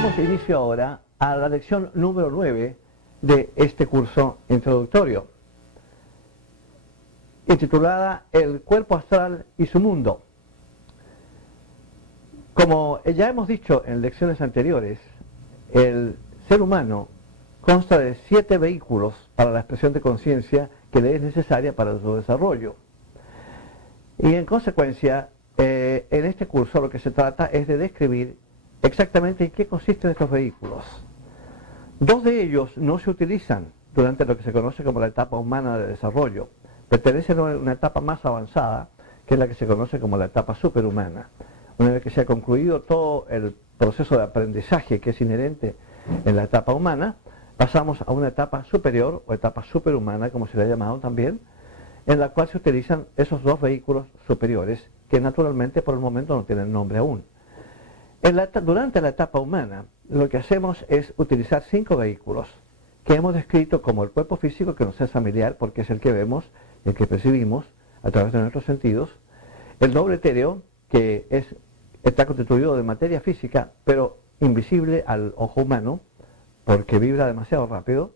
Damos inicio ahora a la lección número 9 de este curso introductorio, intitulada El cuerpo astral y su mundo. Como ya hemos dicho en lecciones anteriores, el ser humano consta de 7 vehículos para la expresión de conciencia que le es necesaria para su desarrollo. Y en consecuencia, en este curso lo que se trata es de describir exactamente en qué consisten estos vehículos. 2 de ellos no se utilizan durante lo que se conoce como la etapa humana de desarrollo. Pertenecen a una etapa más avanzada, que es la que se conoce como la etapa superhumana. Una vez que se ha concluido todo el proceso de aprendizaje que es inherente en la etapa humana, pasamos a una etapa superior o etapa superhumana, como se le ha llamado también, en la cual se utilizan esos 2 vehículos superiores que naturalmente por el momento no tienen nombre aún. Durante la etapa humana lo que hacemos es utilizar 5 vehículos que hemos descrito como el cuerpo físico, que nos es familiar porque es el que vemos, el que percibimos a través de nuestros sentidos, el doble etéreo, que está constituido de materia física pero invisible al ojo humano porque vibra demasiado rápido.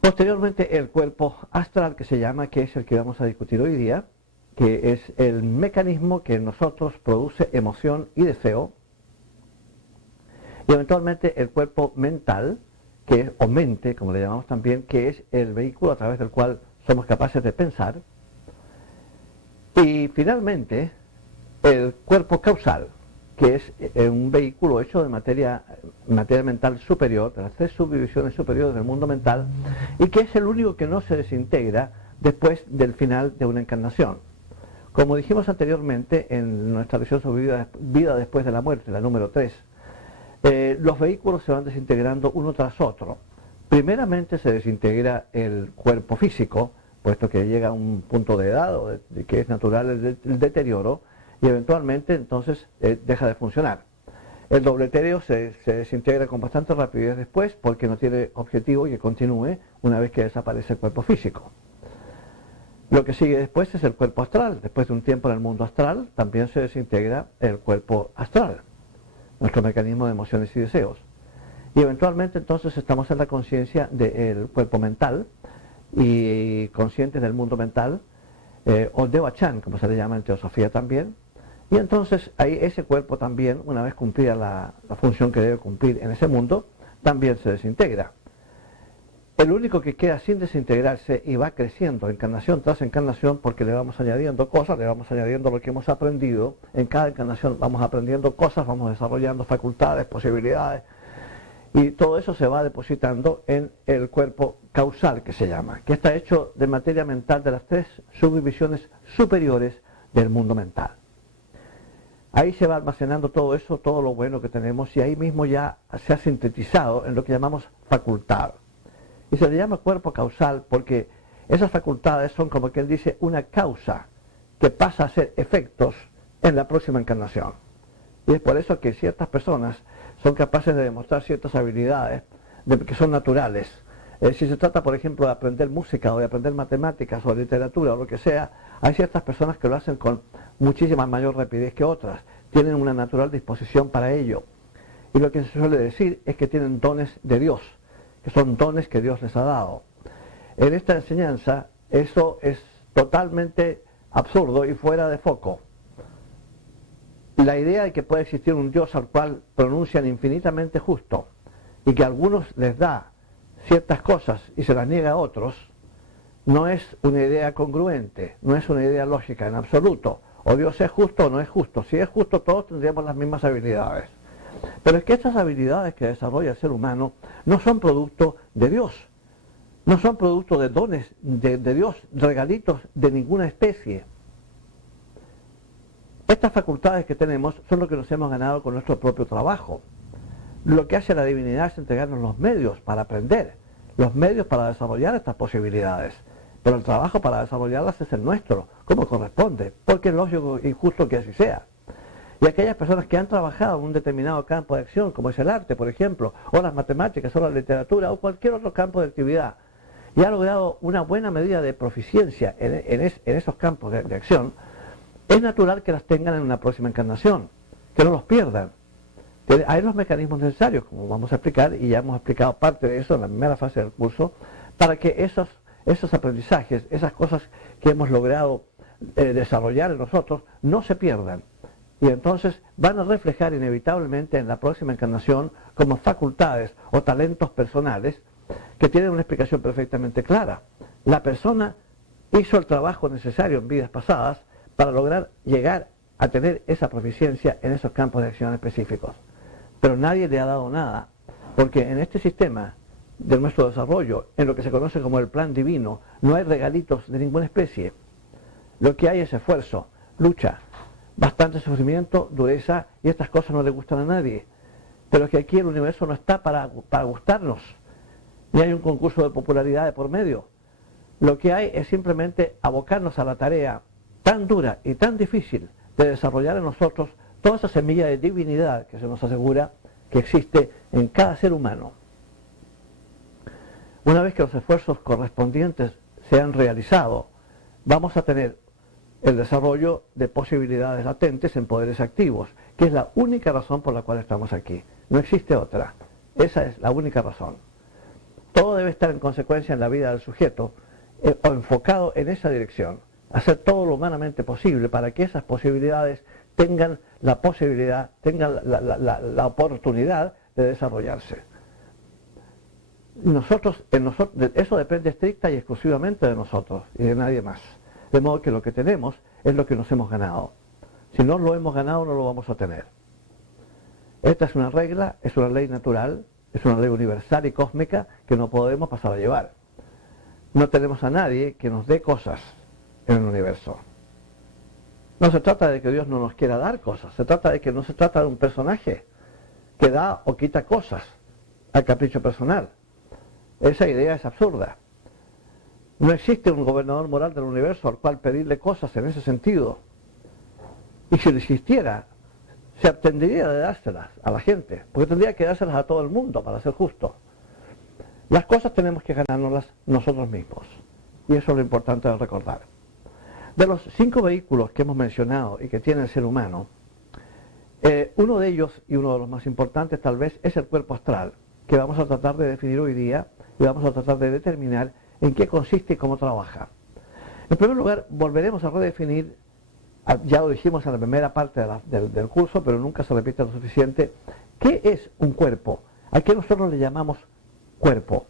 Posteriormente el cuerpo astral, que se llama, que es el que vamos a discutir hoy día, que es el mecanismo que en nosotros produce emoción y deseo, y eventualmente el cuerpo mental, o mente, como le llamamos también, que es el vehículo a través del cual somos capaces de pensar, y finalmente el cuerpo causal, que es un vehículo hecho de materia mental superior, de las 3 subdivisiones superiores del mundo mental, y que es el único que no se desintegra después del final de una encarnación. Como dijimos anteriormente en nuestra lección sobre vida después de la muerte, la número 3, los vehículos se van desintegrando uno tras otro. Primeramente se desintegra el cuerpo físico, puesto que llega a un punto de edad que es natural el deterioro, y eventualmente entonces deja de funcionar. El doble etéreo se desintegra con bastante rapidez después porque no tiene objetivo que continúe una vez que desaparece el cuerpo físico. Lo que sigue después es el cuerpo astral. Después de un tiempo en el mundo astral también se desintegra el cuerpo astral, nuestro mecanismo de emociones y deseos. Y eventualmente entonces estamos en la conciencia del cuerpo mental y conscientes del mundo mental, o Devachan, como se le llama en teosofía también. Y entonces ahí ese cuerpo también, una vez cumplida la función que debe cumplir en ese mundo, también se desintegra. El único que queda sin desintegrarse y va creciendo encarnación tras encarnación, porque le vamos añadiendo cosas, le vamos añadiendo lo que hemos aprendido. En cada encarnación vamos aprendiendo cosas, vamos desarrollando facultades, posibilidades, y todo eso se va depositando en el cuerpo causal, que se llama, que está hecho de materia mental de las 3 subdivisiones superiores del mundo mental. Ahí se va almacenando todo eso, todo lo bueno que tenemos, y ahí mismo ya se ha sintetizado en lo que llamamos facultad. Y se le llama cuerpo causal porque esas facultades son, como quien dice, una causa que pasa a ser efectos en la próxima encarnación. Y es por eso que ciertas personas son capaces de demostrar ciertas habilidades que son naturales. Si se trata, por ejemplo, de aprender música o de aprender matemáticas o literatura o lo que sea, hay ciertas personas que lo hacen con muchísima mayor rapidez que otras. Tienen una natural disposición para ello. Y lo que se suele decir es que tienen dones de Dios, que son dones que Dios les ha dado. En esta enseñanza eso es totalmente absurdo y fuera de foco. La idea de que puede existir un Dios al cual pronuncian infinitamente justo y que a algunos les da ciertas cosas y se las niega a otros, no es una idea congruente, no es una idea lógica en absoluto. O Dios es justo o no es justo. Si es justo, todos tendríamos las mismas habilidades. Pero es que estas habilidades que desarrolla el ser humano no son producto de Dios, no son producto de dones de Dios, regalitos de ninguna especie. Estas facultades que tenemos son lo que nos hemos ganado con nuestro propio trabajo. Lo que hace la divinidad es entregarnos los medios para aprender, los medios para desarrollar estas posibilidades. Pero el trabajo para desarrollarlas es el nuestro, como corresponde, porque es lógico y justo que así sea. Y aquellas personas que han trabajado en un determinado campo de acción, como es el arte, por ejemplo, o las matemáticas, o la literatura, o cualquier otro campo de actividad, y ha logrado una buena medida de proficiencia en esos campos de acción, es natural que las tengan en una próxima encarnación, que no los pierdan. Hay los mecanismos necesarios, como vamos a explicar, y ya hemos explicado parte de eso en la primera fase del curso, para que esos aprendizajes, esas cosas que hemos logrado desarrollar en nosotros, no se pierdan. Y entonces van a reflejar inevitablemente en la próxima encarnación como facultades o talentos personales que tienen una explicación perfectamente clara. La persona hizo el trabajo necesario en vidas pasadas para lograr llegar a tener esa proficiencia en esos campos de acción específicos. Pero nadie le ha dado nada, porque en este sistema de nuestro desarrollo, en lo que se conoce como el plan divino, no hay regalitos de ninguna especie. Lo que hay es esfuerzo, lucha, bastante sufrimiento, dureza, y estas cosas no le gustan a nadie. Pero que aquí el universo no está para gustarnos, ni hay un concurso de popularidad de por medio. Lo que hay es simplemente abocarnos a la tarea tan dura y tan difícil de desarrollar en nosotros toda esa semilla de divinidad que se nos asegura que existe en cada ser humano. Una vez que los esfuerzos correspondientes se han realizado, vamos a tener el desarrollo de posibilidades latentes en poderes activos, que es la única razón por la cual estamos aquí. No existe otra. Esa es la única razón. Todo debe estar en consecuencia en la vida del sujeto, o enfocado en esa dirección, hacer todo lo humanamente posible para que esas posibilidades tengan la posibilidad, tengan la oportunidad de desarrollarse. Eso depende estricta y exclusivamente de nosotros y de nadie más. De modo que lo que tenemos es lo que nos hemos ganado. Si no lo hemos ganado, no lo vamos a tener. Esta es una regla, es una ley natural, es una ley universal y cósmica que no podemos pasar a llevar. No tenemos a nadie que nos dé cosas en el universo. No se trata de que Dios no nos quiera dar cosas, se trata de que no se trata de un personaje que da o quita cosas al capricho personal. Esa idea es absurda. No existe un gobernador moral del universo al cual pedirle cosas en ese sentido. Y si lo existiera, se abstendría de dárselas a la gente, porque tendría que dárselas a todo el mundo para ser justo. Las cosas tenemos que ganárnoslas nosotros mismos. Y eso es lo importante de recordar. De los 5 vehículos que hemos mencionado y que tiene el ser humano, uno de ellos, y uno de los más importantes tal vez, es el cuerpo astral, que vamos a tratar de definir hoy día y vamos a tratar de determinar en qué consiste y cómo trabaja. En primer lugar, volveremos a redefinir, ya lo dijimos en la primera parte del curso, pero nunca se repite lo suficiente, ¿qué es un cuerpo? ¿A qué nosotros le llamamos cuerpo?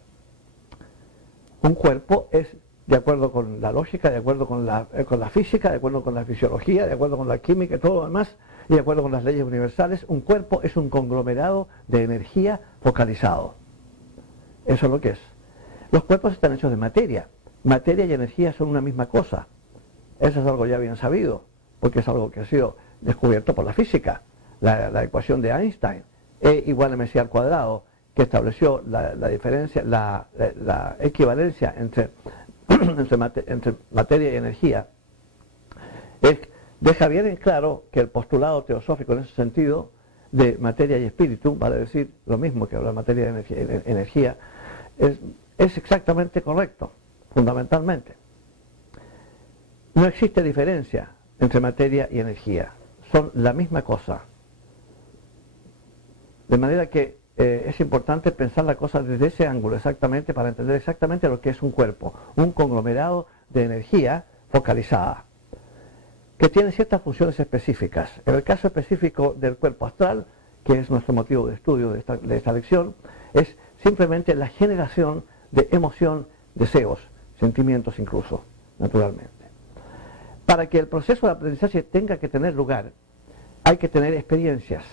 Un cuerpo es, de acuerdo con la lógica, de acuerdo con la física, de acuerdo con la fisiología, de acuerdo con la química y todo lo demás, y de acuerdo con las leyes universales, un cuerpo es un conglomerado de energía focalizado. Eso es lo que es. Los cuerpos están hechos de materia. Materia y energía son una misma cosa. Eso es algo ya bien sabido, porque es algo que ha sido descubierto por la física. La ecuación de Einstein, E igual a mc al cuadrado, que estableció la diferencia, la equivalencia entre materia y energía, deja bien en claro que el postulado teosófico en ese sentido de materia y espíritu, vale decir lo mismo que la materia y energía, es exactamente correcto, fundamentalmente. No existe diferencia entre materia y energía, son la misma cosa. De manera que es importante pensar la cosa desde ese ángulo exactamente para entender exactamente lo que es un cuerpo, un conglomerado de energía focalizada, que tiene ciertas funciones específicas. En el caso específico del cuerpo astral, que es nuestro motivo de estudio de esta lección, es simplemente la generación de emoción, deseos, sentimientos incluso, naturalmente. Para que el proceso de aprendizaje tenga que tener lugar, hay que tener experiencias,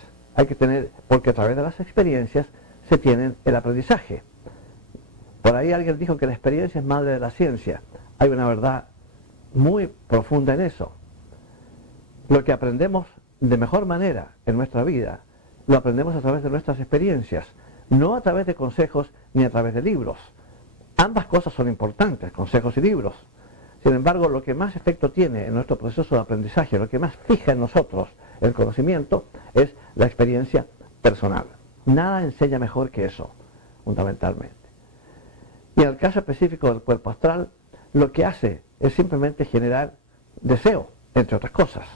porque a través de las experiencias se tiene el aprendizaje. Por ahí alguien dijo que la experiencia es madre de la ciencia. Hay una verdad muy profunda en eso. Lo que aprendemos de mejor manera en nuestra vida, lo aprendemos a través de nuestras experiencias, no a través de consejos ni a través de libros. Ambas cosas son importantes, consejos y libros. Sin embargo, lo que más efecto tiene en nuestro proceso de aprendizaje, lo que más fija en nosotros el conocimiento, es la experiencia personal. Nada enseña mejor que eso, fundamentalmente. Y en el caso específico del cuerpo astral, lo que hace es simplemente generar deseo, entre otras cosas.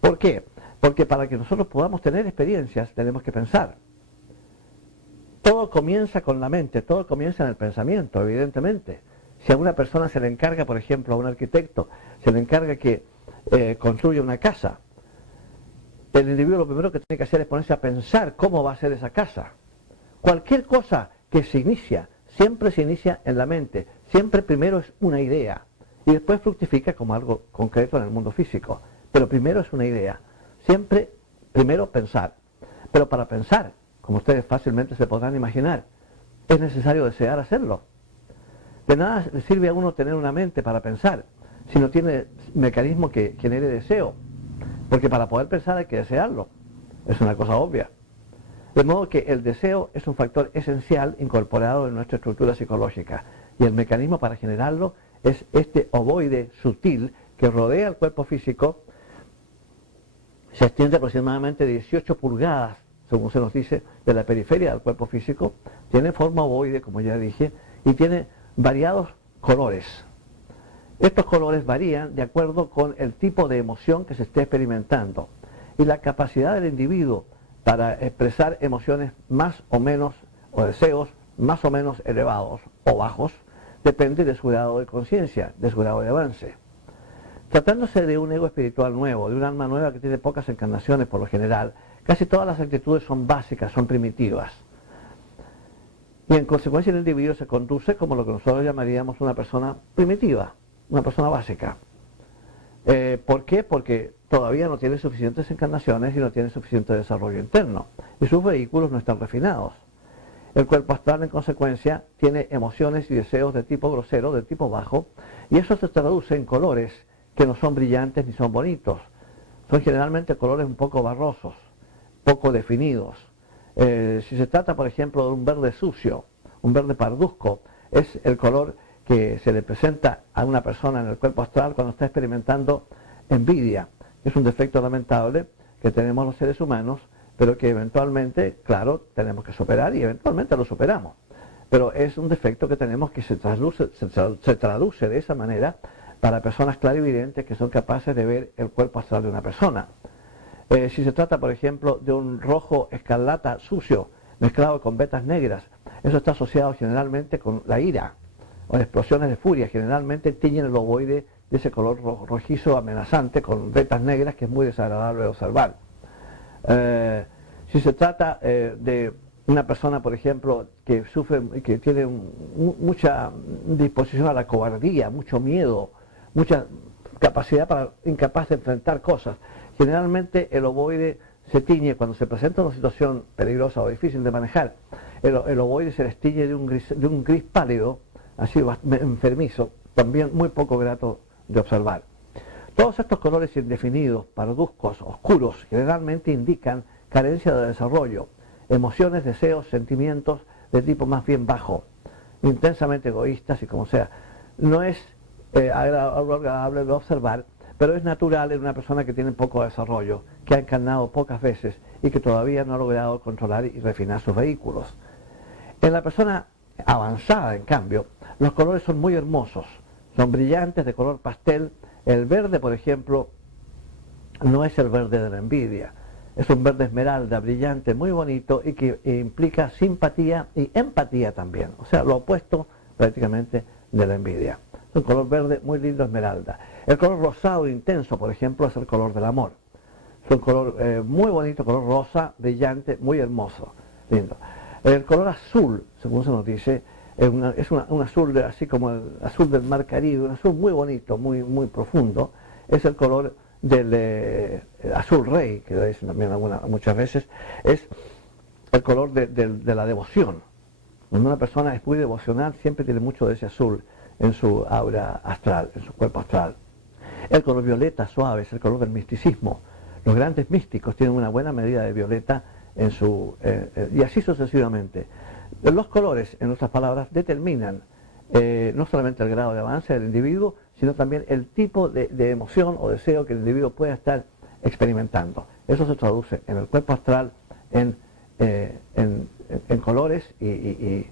¿Por qué? Porque para que nosotros podamos tener experiencias tenemos que pensar. Todo comienza con la mente, todo comienza en el pensamiento, evidentemente. Si a una persona se le encarga, por ejemplo, a un arquitecto, se le encarga que construya una casa, el individuo lo primero que tiene que hacer es ponerse a pensar cómo va a ser esa casa. Cualquier cosa que se inicia, siempre se inicia en la mente, siempre primero es una idea y después fructifica como algo concreto en el mundo físico. Pero primero es una idea, siempre primero pensar. Pero para pensar, como ustedes fácilmente se podrán imaginar, es necesario desear hacerlo. De nada le sirve a uno tener una mente para pensar si no tiene mecanismo que genere deseo. Porque para poder pensar hay que desearlo. Es una cosa obvia. De modo que el deseo es un factor esencial incorporado en nuestra estructura psicológica. Y el mecanismo para generarlo es este ovoide sutil que rodea el cuerpo físico. Se extiende aproximadamente 18 pulgadas, según se nos dice, de la periferia del cuerpo físico. Tiene forma ovoide, como ya dije, y tiene variados colores. Estos colores varían de acuerdo con el tipo de emoción que se esté experimentando y la capacidad del individuo para expresar emociones más o menos, o deseos más o menos elevados o bajos, depende de su grado de conciencia, de su grado de avance. Tratándose de un ego espiritual nuevo, de un alma nueva que tiene pocas encarnaciones por lo general, casi todas las actitudes son básicas, son primitivas. Y en consecuencia el individuo se conduce como lo que nosotros llamaríamos una persona primitiva, una persona básica. ¿Por qué? Porque todavía no tiene suficientes encarnaciones y no tiene suficiente desarrollo interno. Y sus vehículos no están refinados. El cuerpo astral, en consecuencia, tiene emociones y deseos de tipo grosero, de tipo bajo, y eso se traduce en colores que no son brillantes ni son bonitos. Son generalmente colores un poco barrosos, poco definidos. Si se trata, por ejemplo, de un verde sucio, un verde parduzco, es el color que se le presenta a una persona en el cuerpo astral cuando está experimentando envidia. Es un defecto lamentable que tenemos los seres humanos, pero que eventualmente, claro, tenemos que superar y eventualmente lo superamos. Pero es un defecto que tenemos que se traduce de esa manera para personas clarividentes que son capaces de ver el cuerpo astral de una persona. Si se trata, por ejemplo, de un rojo escarlata sucio mezclado con vetas negras, eso está asociado generalmente con la ira o explosiones de furia. Generalmente tiñen el ovoide de ese color rojizo amenazante con vetas negras que es muy desagradable de observar. Si se trata de una persona, por ejemplo, que sufre, que tiene mucha disposición a la cobardía, mucho miedo, mucha capacidad incapaz de enfrentar cosas, generalmente el ovoide se tiñe cuando se presenta una situación peligrosa o difícil de manejar. El ovoide se les tiñe de un gris pálido, así enfermizo, también muy poco grato de observar. Todos estos colores indefinidos, parduzcos, oscuros, generalmente indican carencia de desarrollo, emociones, deseos, sentimientos de tipo más bien bajo, intensamente egoístas y como sea. No es algo agradable de observar, pero es natural en una persona que tiene poco desarrollo, que ha encarnado pocas veces y que todavía no ha logrado controlar y refinar sus vehículos. En la persona avanzada, en cambio, los colores son muy hermosos, son brillantes, de color pastel. El verde, por ejemplo, no es el verde de la envidia, es un verde esmeralda, brillante, muy bonito y que implica simpatía y empatía también, o sea, lo opuesto prácticamente de la envidia. Es un color verde muy lindo, esmeralda. El color rosado intenso, por ejemplo, es el color del amor. Es un color muy bonito, color rosa, brillante, muy hermoso, lindo. El color azul, según se nos dice, es un azul así como el azul del mar Caribe, un azul muy bonito, muy profundo. Es el color del azul rey, que lo dicen también muchas veces, es el color de la devoción. Cuando una persona es muy devocional, siempre tiene mucho de ese azul en su aura astral, en su cuerpo astral. El color violeta suave es el color del misticismo. Los grandes místicos tienen una buena medida de violeta en su y así sucesivamente. Los colores, en otras palabras, determinan no solamente el grado de avance del individuo, sino también el tipo de emoción o deseo que el individuo pueda estar experimentando. Eso se traduce en el cuerpo astral en colores y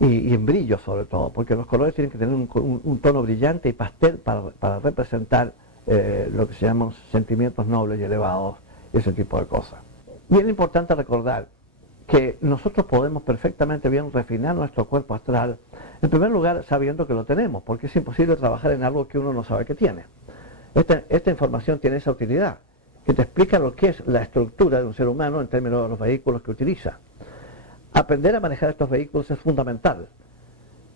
en brillo sobre todo, porque los colores tienen que tener un tono brillante y pastel para representar lo que se llaman sentimientos nobles y elevados y ese tipo de cosas. Y es importante recordar que nosotros podemos perfectamente bien refinar nuestro cuerpo astral, en primer lugar sabiendo que lo tenemos, porque es imposible trabajar en algo que uno no sabe que tiene. Esta información tiene esa utilidad, que te explica lo que es la estructura de un ser humano en términos de los vehículos que utiliza. Aprender a manejar estos vehículos es fundamental.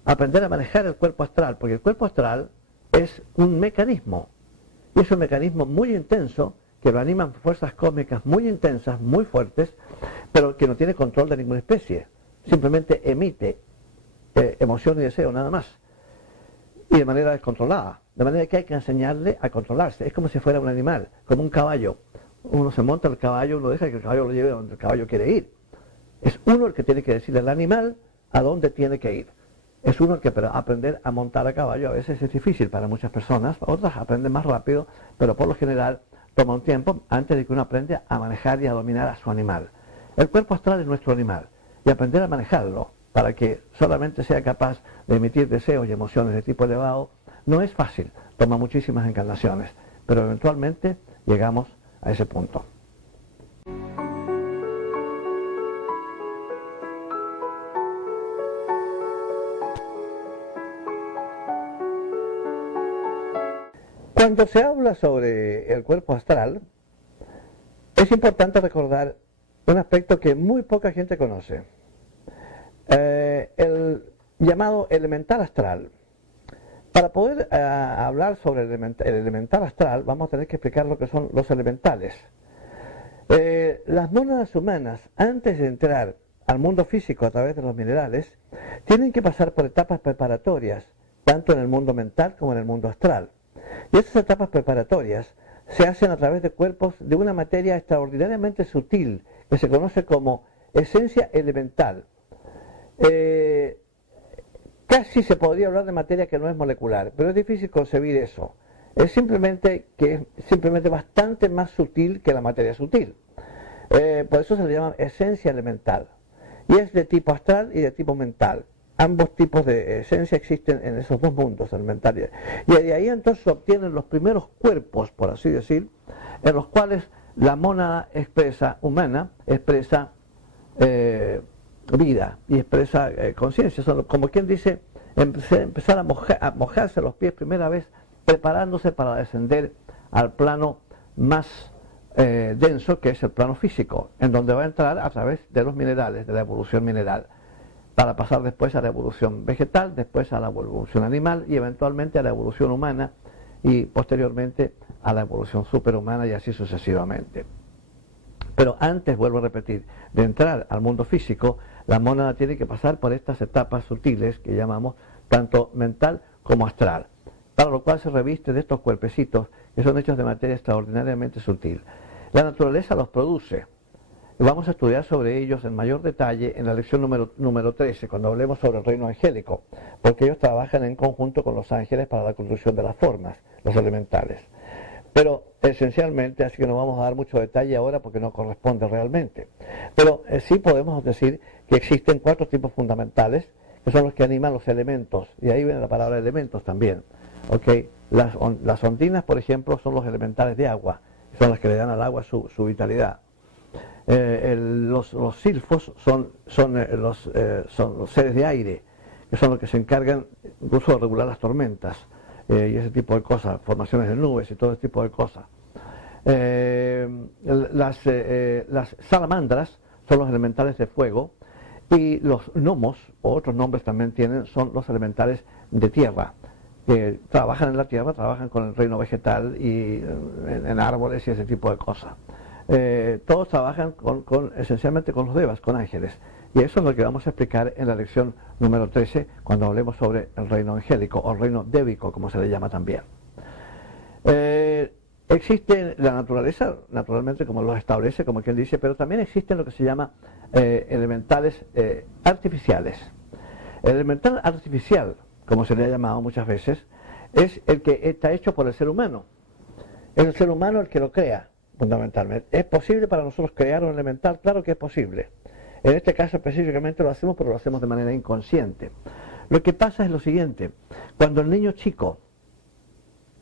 Aprender a manejar el cuerpo astral, porque el cuerpo astral es un mecanismo, y es un mecanismo muy intenso, que lo animan fuerzas cósmicas muy intensas, muy fuertes, pero que no tiene control de ninguna especie. Simplemente emite emoción y deseo, nada más. Y de manera descontrolada. De manera que hay que enseñarle a controlarse. Es como si fuera un animal, como un caballo. Uno se monta en el caballo, uno deja que el caballo lo lleve donde el caballo quiere ir. Es uno el que tiene que decirle al animal a dónde tiene que ir. Es uno el que aprender a montar a caballo a veces es difícil para muchas personas, otras aprenden más rápido, pero por lo general toma un tiempo antes de que uno aprenda a manejar y a dominar a su animal. El cuerpo astral es nuestro animal y aprender a manejarlo para que solamente sea capaz de emitir deseos y emociones de tipo elevado no es fácil, toma muchísimas encarnaciones, pero eventualmente llegamos a ese punto. Cuando se habla sobre el cuerpo astral, es importante recordar un aspecto que muy poca gente conoce, el llamado elemental astral. Para poder hablar sobre el elemental astral, vamos a tener que explicar lo que son los elementales. Las mónadas humanas, antes de entrar al mundo físico a través de los minerales, tienen que pasar por etapas preparatorias, tanto en el mundo mental como en el mundo astral. Y estas etapas preparatorias se hacen a través de cuerpos de una materia extraordinariamente sutil, que se conoce como esencia elemental. Casi se podría hablar de materia que no es molecular, pero es difícil concebir eso. Es simplemente bastante más sutil que la materia sutil. Por eso se le llama esencia elemental. Y es de tipo astral y de tipo mental. Ambos tipos de esencia existen en esos dos mundos, el mental y de ahí entonces se obtienen los primeros cuerpos, por así decir, en los cuales la mónada humana expresa vida y expresa conciencia. Como quien dice, empezar a mojarse los pies primera vez, preparándose para descender al plano más denso, que es el plano físico, en donde va a entrar a través de los minerales, de la evolución mineral, para pasar después a la evolución vegetal, después a la evolución animal y eventualmente a la evolución humana y posteriormente a la evolución superhumana y así sucesivamente. Pero antes, vuelvo a repetir, de entrar al mundo físico, la mónada tiene que pasar por estas etapas sutiles que llamamos tanto mental como astral, para lo cual se reviste de estos cuerpecitos que son hechos de materia extraordinariamente sutil. La naturaleza los produce. Vamos a estudiar sobre ellos en mayor detalle en la lección número 13, cuando hablemos sobre el reino angélico, porque ellos trabajan en conjunto con los ángeles para la construcción de las formas, los elementales. Pero esencialmente, así que no vamos a dar mucho detalle ahora porque no corresponde realmente. Pero sí podemos decir que existen 4 tipos fundamentales, que son los que animan los elementos, y ahí viene la palabra elementos también. ¿Okay? Las ondinas, por ejemplo, son los elementales de agua, son las que le dan al agua su vitalidad. Los silfos son los seres de aire, que son los que se encargan incluso de regular las tormentas y ese tipo de cosas, formaciones de nubes y todo ese tipo de cosas. Las salamandras son los elementales de fuego y los gnomos, o otros nombres también tienen, son los elementales de tierra, que trabajan en la tierra, trabajan con el reino vegetal y en árboles y ese tipo de cosas. Todos trabajan esencialmente con los devas, con ángeles, y eso es lo que vamos a explicar en la lección número 13 cuando hablemos sobre el reino angélico o el reino débico, como se le llama también. Existe la naturaleza, naturalmente, como lo establece, como quien dice, pero también existen lo que se llama elementales artificiales. El elemental artificial, como se le ha llamado muchas veces, es el que está hecho por el ser humano. Es el ser humano el que lo crea, fundamentalmente. ¿Es posible para nosotros crear un elemental? Claro que es posible. En este caso específicamente lo hacemos, pero lo hacemos de manera inconsciente. Lo que pasa es lo siguiente: cuando el niño chico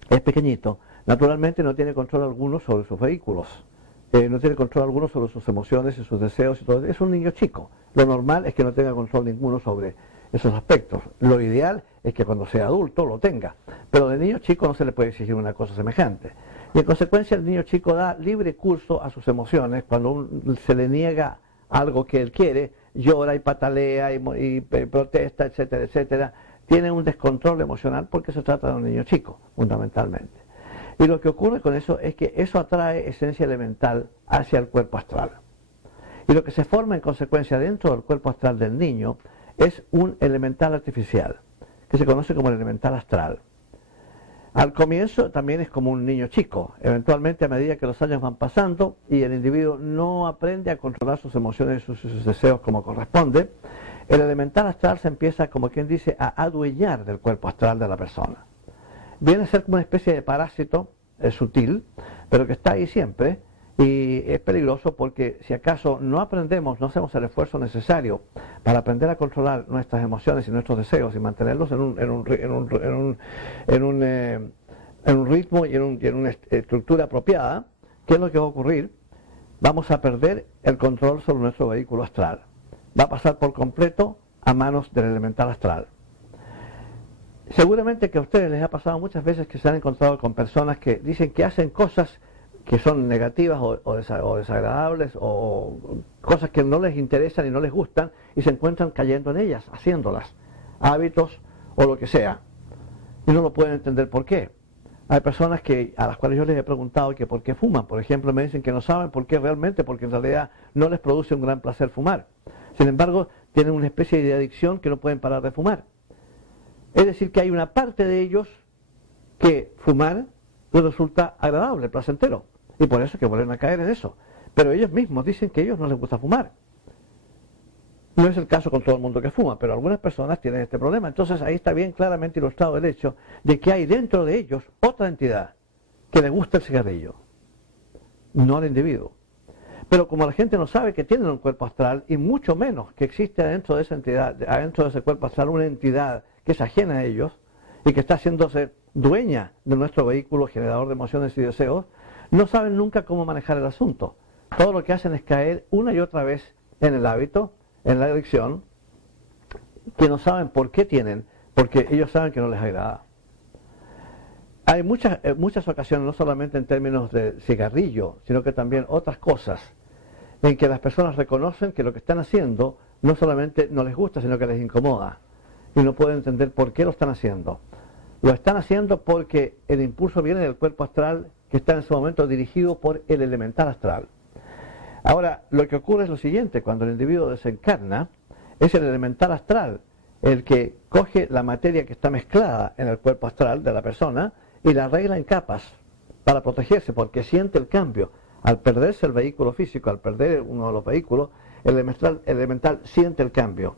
es pequeñito, naturalmente no tiene control alguno sobre sus vehículos. no tiene control alguno sobre sus emociones y sus deseos y todo. Es un niño chico. Lo normal es que no tenga control ninguno sobre esos aspectos. Lo ideal es que cuando sea adulto lo tenga. Pero de niño chico no se le puede exigir una cosa semejante. Y en consecuencia el niño chico da libre curso a sus emociones. Cuando se le niega algo que él quiere, llora y patalea y protesta, etcétera, etcétera. Tiene un descontrol emocional porque se trata de un niño chico, fundamentalmente. Y lo que ocurre con eso es que eso atrae esencia elemental hacia el cuerpo astral. Y lo que se forma en consecuencia dentro del cuerpo astral del niño es un elemental artificial, que se conoce como el elemental astral. Al comienzo también es como un niño chico. Eventualmente, a medida que los años van pasando y el individuo no aprende a controlar sus emociones y sus deseos como corresponde, el elemental astral se empieza, como quien dice, a adueñar del cuerpo astral de la persona. Viene a ser como una especie de parásito sutil, pero que está ahí siempre, y es peligroso porque si acaso no aprendemos, no hacemos el esfuerzo necesario para aprender a controlar nuestras emociones y nuestros deseos y mantenerlos en un ritmo y en una estructura apropiada, ¿qué es lo que va a ocurrir? Vamos a perder el control sobre nuestro vehículo astral. Va a pasar por completo a manos del elemental astral. Seguramente que a ustedes les ha pasado muchas veces que se han encontrado con personas que dicen que hacen cosas que son negativas o desagradables o cosas que no les interesan y no les gustan y se encuentran cayendo en ellas, haciéndolas, hábitos o lo que sea. Y no lo pueden entender por qué. Hay personas a las cuales yo les he preguntado que por qué fuman. Por ejemplo, me dicen que no saben por qué realmente, porque en realidad no les produce un gran placer fumar. Sin embargo, tienen una especie de adicción que no pueden parar de fumar. Es decir, que hay una parte de ellos que fumar les resulta agradable, placentero, y por eso que vuelven a caer en eso. Pero ellos mismos dicen que a ellos no les gusta fumar. No es el caso con todo el mundo que fuma, pero algunas personas tienen este problema. Entonces ahí está bien claramente ilustrado el hecho de que hay dentro de ellos otra entidad que le gusta el cigarrillo, no al individuo. Pero como la gente no sabe que tienen un cuerpo astral, y mucho menos que existe adentro de esa entidad, adentro de ese cuerpo astral, una entidad que es ajena a ellos y que está haciéndose dueña de nuestro vehículo generador de emociones y deseos, no saben nunca cómo manejar el asunto. Todo lo que hacen es caer una y otra vez en el hábito, en la adicción, que no saben por qué tienen, porque ellos saben que no les agrada. Hay muchas ocasiones, no solamente en términos de cigarrillo, sino que también otras cosas, en que las personas reconocen que lo que están haciendo no solamente no les gusta, sino que les incomoda. Y no pueden entender por qué lo están haciendo. Lo están haciendo porque el impulso viene del cuerpo astral que está en ese momento dirigido por el elemental astral. Ahora, lo que ocurre es lo siguiente: cuando el individuo desencarna, es el elemental astral el que coge la materia que está mezclada en el cuerpo astral de la persona y la arregla en capas para protegerse, porque siente el cambio. Al perderse el vehículo físico, al perder uno de los vehículos, el elemental siente el cambio.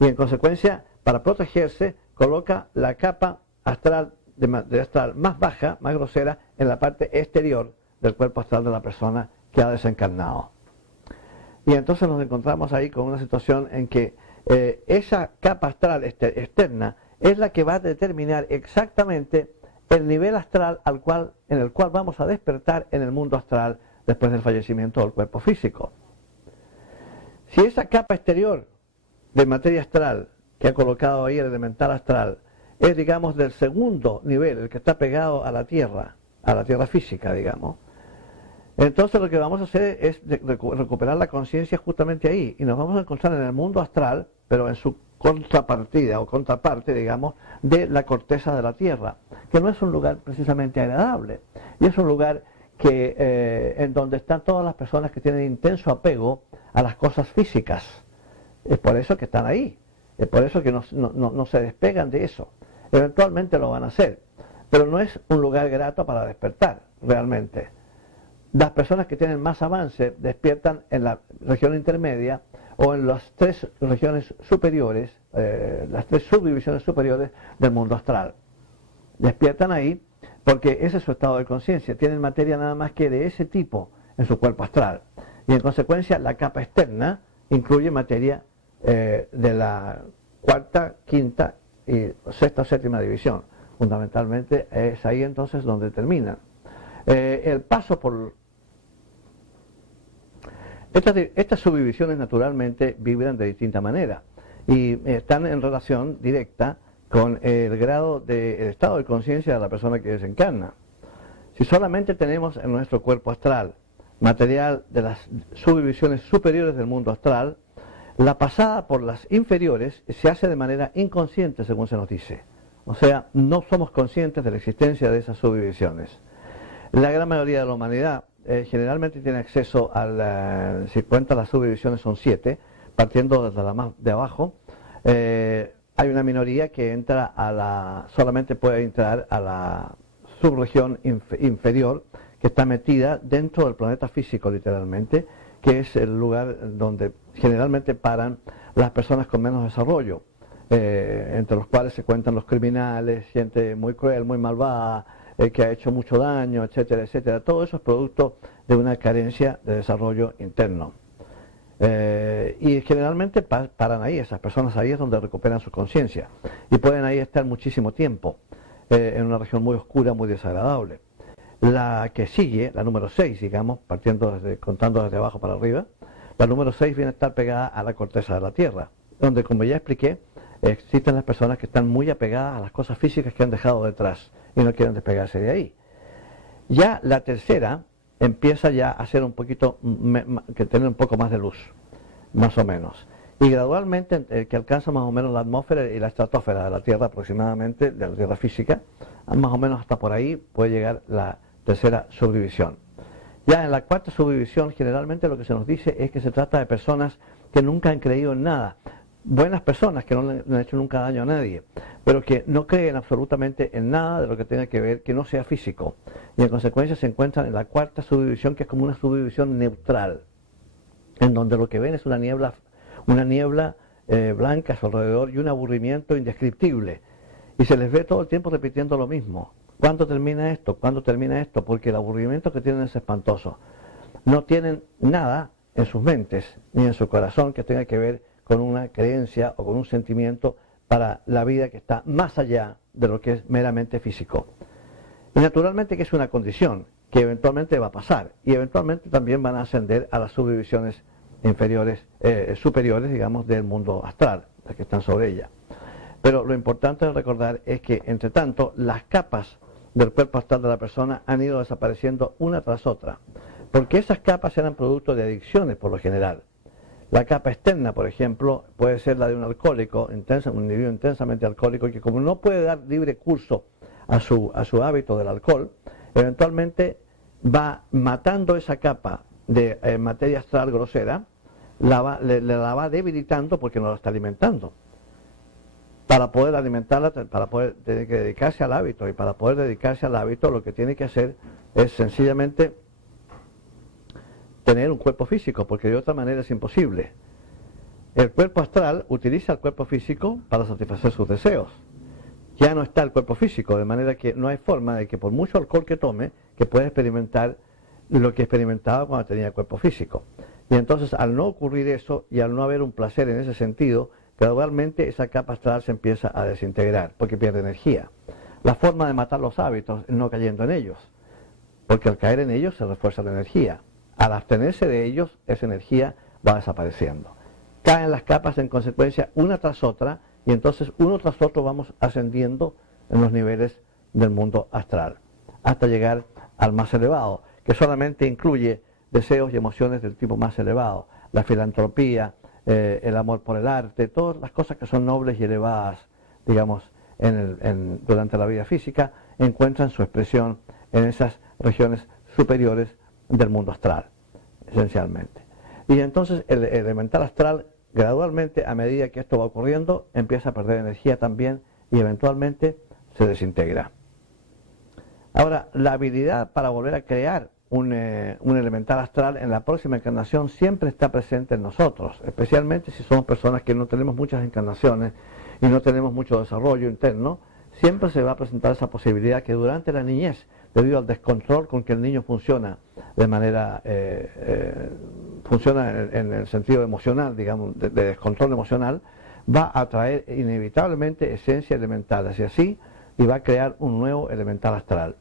Y en consecuencia, para protegerse, coloca la capa astral de astral más baja, más grosera, en la parte exterior del cuerpo astral de la persona que ha desencarnado. Y entonces nos encontramos ahí con una situación en que esa capa astral externa es la que va a determinar exactamente el nivel astral en el cual vamos a despertar en el mundo astral después del fallecimiento del cuerpo físico. Si esa capa exterior de materia astral que ha colocado ahí el elemental astral es, digamos, del segundo nivel, el que está pegado a la tierra física, digamos, entonces lo que vamos a hacer es recuperar la conciencia justamente ahí, y nos vamos a encontrar en el mundo astral, pero en su contrapartida o contraparte, digamos, de la corteza de la tierra, que no es un lugar precisamente agradable, y es un lugar en donde están todas las personas que tienen intenso apego a las cosas físicas. Es por eso que están ahí, es por eso que no se despegan de eso. Eventualmente lo van a hacer, pero no es un lugar grato para despertar, realmente. Las personas que tienen más avance despiertan en la región intermedia o en las tres regiones superiores, las tres subdivisiones superiores del mundo astral. Despiertan ahí porque ese es su estado de conciencia, tienen materia nada más que de ese tipo en su cuerpo astral. Y en consecuencia la capa externa incluye materia de la cuarta, quinta y sexta o séptima división. Fundamentalmente es ahí entonces donde terminan. El paso por Estas subdivisiones naturalmente vibran de distinta manera y están en relación directa con el grado el estado de conciencia de la persona que desencarna. Si solamente tenemos en nuestro cuerpo astral material de las subdivisiones superiores del mundo astral, la pasada por las inferiores se hace de manera inconsciente, según se nos dice. O sea, no somos conscientes de la existencia de esas subdivisiones. La gran mayoría de la humanidad generalmente tiene acceso a si cuenta las subdivisiones son 7, partiendo desde la más de abajo. Hay una minoría que entra solamente puede entrar a la subregión inferior, que está metida dentro del planeta físico, literalmente, que es el lugar donde generalmente paran las personas con menos desarrollo, entre los cuales se cuentan los criminales, gente muy cruel, muy malvada, que ha hecho mucho daño, etcétera, etcétera. Todo eso es producto de una carencia de desarrollo interno. Y generalmente paran ahí, esas personas ahí es donde recuperan su conciencia y pueden ahí estar muchísimo tiempo, en una región muy oscura, muy desagradable. La que sigue, la número 6, digamos, contando desde abajo para arriba, la número 6 viene a estar pegada a la corteza de la Tierra, donde, como ya expliqué, existen las personas que están muy apegadas a las cosas físicas que han dejado detrás y no quieren despegarse de ahí. Ya la tercera empieza ya a ser un poquito, que tener un poco más de luz, más o menos. Y gradualmente, que alcanza más o menos la atmósfera y la estratosfera de la Tierra aproximadamente, de la Tierra física, más o menos hasta por ahí puede llegar la tercera subdivisión. Ya en la cuarta subdivisión generalmente lo que se nos dice es que se trata de personas que nunca han creído en nada, buenas personas que no le han hecho nunca daño a nadie, pero que no creen absolutamente en nada de lo que tenga que ver, que no sea físico, y en consecuencia se encuentran en la cuarta subdivisión, que es como una subdivisión neutral, en donde lo que ven es una niebla blanca a su alrededor y un aburrimiento indescriptible, y se les ve todo el tiempo repitiendo lo mismo. ¿Cuándo termina esto? ¿Cuándo termina esto? Porque el aburrimiento que tienen es espantoso. No tienen nada en sus mentes ni en su corazón que tenga que ver con una creencia o con un sentimiento para la vida que está más allá de lo que es meramente físico. Y naturalmente que es una condición que eventualmente va a pasar y eventualmente también van a ascender a las subdivisiones superiores, digamos, del mundo astral, las que están sobre ella. Pero lo importante de recordar es que, entre tanto, las capas del cuerpo astral de la persona han ido desapareciendo una tras otra, porque esas capas eran producto de adicciones por lo general. La capa externa, por ejemplo, puede ser la de un alcohólico, un individuo intensamente alcohólico, que como no puede dar libre curso a su hábito del alcohol, eventualmente va matando esa capa de materia astral grosera, la va debilitando porque no la está alimentando. Para poder alimentarla, para poder tener que dedicarse al hábito, y para poder dedicarse al hábito lo que tiene que hacer es sencillamente tener un cuerpo físico, porque de otra manera es imposible. El cuerpo astral utiliza el cuerpo físico para satisfacer sus deseos. Ya no está el cuerpo físico, de manera que no hay forma de que por mucho alcohol que tome, que pueda experimentar lo que experimentaba cuando tenía el cuerpo físico. Y entonces, al no ocurrir eso y al no haber un placer en ese sentido, gradualmente esa capa astral se empieza a desintegrar, porque pierde energía. La forma de matar los hábitos es no cayendo en ellos, porque al caer en ellos se refuerza la energía. Al abstenerse de ellos, esa energía va desapareciendo. Caen las capas en consecuencia una tras otra, y entonces uno tras otro vamos ascendiendo en los niveles del mundo astral, hasta llegar al más elevado, que solamente incluye deseos y emociones del tipo más elevado, la filantropía, el amor por el arte, todas las cosas que son nobles y elevadas, digamos, durante la vida física, encuentran su expresión en esas regiones superiores del mundo astral, esencialmente. Y entonces el elemental astral, gradualmente, a medida que esto va ocurriendo, empieza a perder energía también y eventualmente se desintegra. Ahora, la habilidad para volver a crear un elemental astral en la próxima encarnación siempre está presente en nosotros, especialmente si somos personas que no tenemos muchas encarnaciones y no tenemos mucho desarrollo interno. Siempre se va a presentar esa posibilidad que durante la niñez, debido al descontrol con que el niño funciona de manera, funciona en el sentido emocional, digamos, de descontrol emocional, va a traer inevitablemente esencia elemental hacia sí y va a crear un nuevo elemental astral.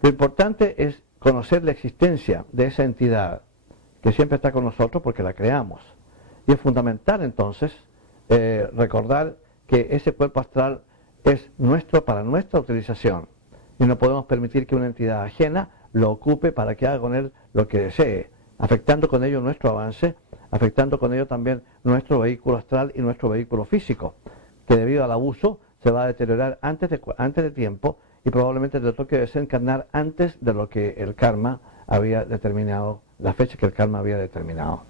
Lo importante es conocer la existencia de esa entidad que siempre está con nosotros porque la creamos. Y es fundamental entonces recordar que ese cuerpo astral es nuestro para nuestra utilización y no podemos permitir que una entidad ajena lo ocupe para que haga con él lo que desee, afectando con ello nuestro avance, afectando con ello también nuestro vehículo astral y nuestro vehículo físico, que debido al abuso se va a deteriorar antes de tiempo y probablemente te toque desencarnar antes de lo que el karma había determinado, la fecha que el karma había determinado.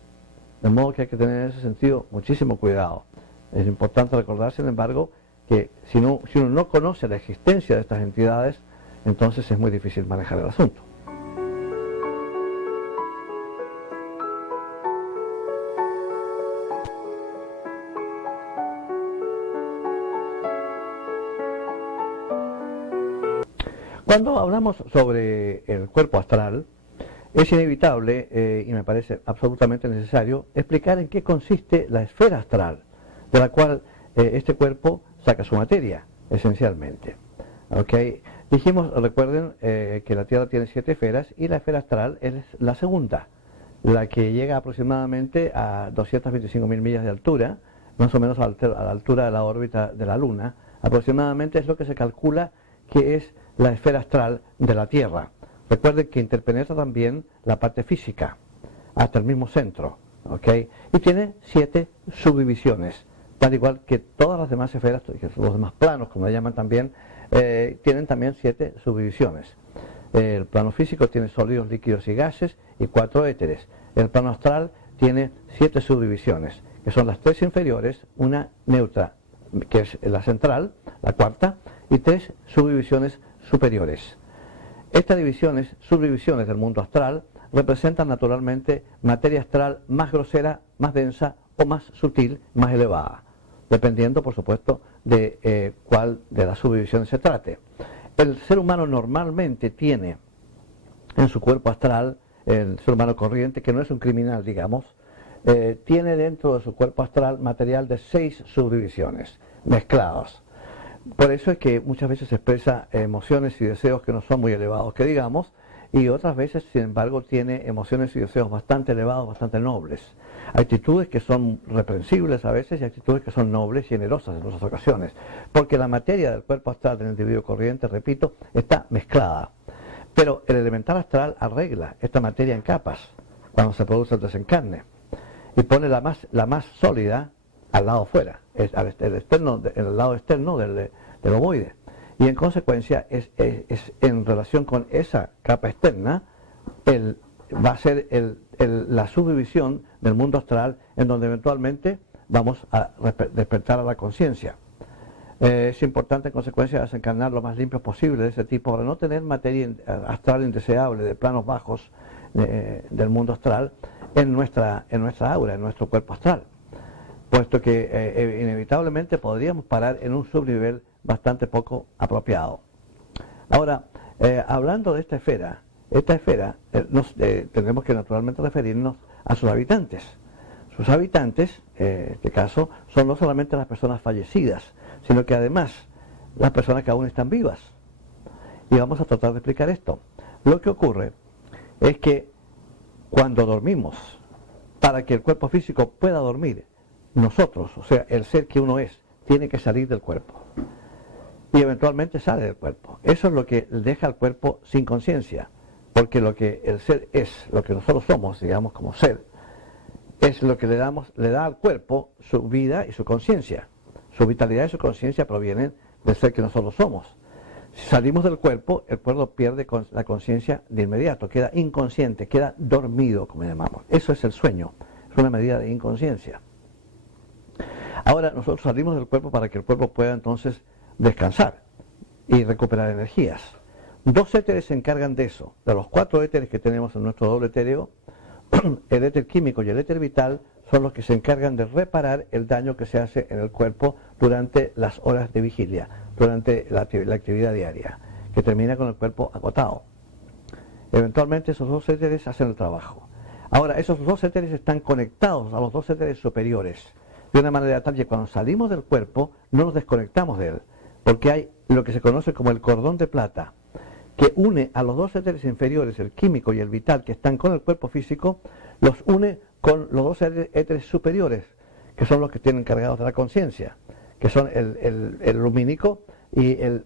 De modo que hay que tener en ese sentido muchísimo cuidado. Es importante recordar, sin embargo, que si uno no conoce la existencia de estas entidades, entonces es muy difícil manejar el asunto. Cuando hablamos sobre el cuerpo astral, es inevitable y me parece absolutamente necesario explicar en qué consiste la esfera astral, de la cual este cuerpo saca su materia, esencialmente. ¿Okay? Dijimos, recuerden, que la Tierra tiene 7 esferas y la esfera astral es la segunda, la que llega aproximadamente a 225.000 millas de altura, más o menos a la altura de la órbita de la Luna. Aproximadamente es lo que se calcula que es la esfera astral de la Tierra. Recuerden que interpenetra también la parte física, hasta el mismo centro, ¿okay? Y tiene 7 subdivisiones, tal igual que todas las demás esferas, los demás planos, como le llaman también, tienen también 7 subdivisiones. El plano físico tiene sólidos, líquidos y gases y 4 éteres. El plano astral tiene 7 subdivisiones, que son las 3 inferiores, una neutra, que es la central, la cuarta, y 3 subdivisiones superiores. Estas subdivisiones del mundo astral representan naturalmente materia astral más grosera, más densa o más sutil, más elevada, dependiendo por supuesto de cuál de las subdivisiones se trate. El ser humano normalmente tiene en su cuerpo astral, el ser humano corriente, que no es un criminal, digamos, tiene dentro de su cuerpo astral material de 6 subdivisiones mezclados. Por eso es que muchas veces expresa emociones y deseos que no son muy elevados, que digamos, y otras veces, sin embargo, tiene emociones y deseos bastante elevados, bastante nobles. Actitudes que son reprensibles a veces y actitudes que son nobles y generosas en otras ocasiones, porque la materia del cuerpo astral del individuo corriente, repito, está mezclada. Pero el elemental astral arregla esta materia en capas cuando se produce el desencarne y pone la más sólida al lado afuera, el lado externo del ovoide. Y en consecuencia es en relación con esa capa externa va a ser la subdivisión del mundo astral en donde eventualmente vamos a despertar a la conciencia. Es importante en consecuencia desencarnar lo más limpio posible de ese tipo para no tener materia astral indeseable de planos bajos del mundo astral en nuestra aura, en nuestro cuerpo astral, puesto que inevitablemente podríamos parar en un subnivel bastante poco apropiado. Ahora, hablando de esta esfera tendremos que naturalmente referirnos a sus habitantes. Sus habitantes, en este caso, son no solamente las personas fallecidas, sino que además las personas que aún están vivas. Y vamos a tratar de explicar esto. Lo que ocurre es que cuando dormimos, para que el cuerpo físico pueda dormir, nosotros, o sea, el ser que uno es, tiene que salir del cuerpo. Y eventualmente sale del cuerpo. Eso es lo que deja al cuerpo sin conciencia, porque lo que el ser es, lo que nosotros somos, digamos, como ser, es lo que le da al cuerpo su vida y su conciencia. Su vitalidad y su conciencia provienen del ser que nosotros somos. Si salimos del cuerpo, el cuerpo pierde la conciencia de inmediato, queda inconsciente, queda dormido, como llamamos. Eso es el sueño, es una medida de inconsciencia. Ahora nosotros salimos del cuerpo para que el cuerpo pueda entonces descansar y recuperar energías. 2 éteres se encargan de eso. De los 4 éteres que tenemos en nuestro doble etéreo, el éter químico y el éter vital son los que se encargan de reparar el daño que se hace en el cuerpo durante las horas de vigilia, durante la actividad diaria, que termina con el cuerpo agotado. Eventualmente esos 2 éteres hacen el trabajo. Ahora, esos 2 éteres están conectados a los 2 éteres superiores, de una manera tal que cuando salimos del cuerpo no nos desconectamos de él, porque hay lo que se conoce como el cordón de plata, que une a los 2 éteres inferiores, el químico y el vital, que están con el cuerpo físico, los une con los dos éteres superiores, que son los que tienen encargados de la conciencia, que son el lumínico y el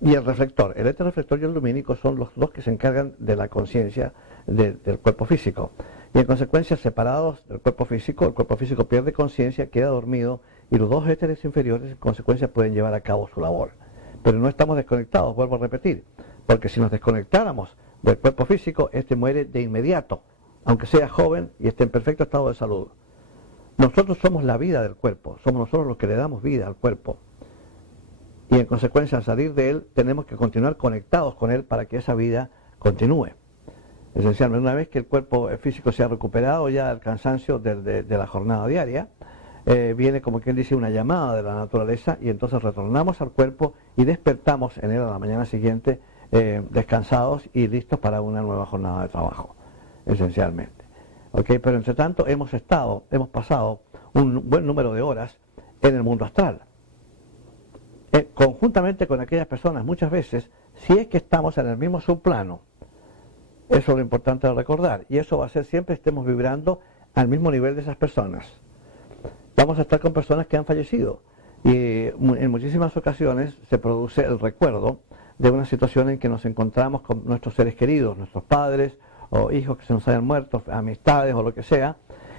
reflector. El éter reflector y el lumínico son los dos que se encargan de la conciencia del cuerpo físico. Y en consecuencia, separados del cuerpo físico, el cuerpo físico pierde conciencia, queda dormido, y los dos éteres inferiores en consecuencia pueden llevar a cabo su labor. Pero no estamos desconectados, vuelvo a repetir, porque si nos desconectáramos del cuerpo físico, este muere de inmediato, aunque sea joven y esté en perfecto estado de salud. Nosotros somos la vida del cuerpo, somos nosotros los que le damos vida al cuerpo. Y en consecuencia, al salir de él, tenemos que continuar conectados con él para que esa vida continúe. Esencialmente, una vez que el cuerpo físico se ha recuperado ya del cansancio de la jornada diaria, viene, como quien dice, una llamada de la naturaleza, y entonces retornamos al cuerpo y despertamos en él a la mañana siguiente, descansados y listos para una nueva jornada de trabajo, esencialmente. ¿Okay? Pero entre tanto hemos pasado un buen número de horas en el mundo astral, conjuntamente con aquellas personas, muchas veces, si es que estamos en el mismo subplano. Eso es lo importante de recordar, y eso va a ser siempre estemos vibrando al mismo nivel de esas personas. Vamos a estar con personas que han fallecido, y en muchísimas ocasiones se produce el recuerdo de una situación en que nos encontramos con nuestros seres queridos, nuestros padres o hijos que se nos hayan muerto, amistades o lo que sea,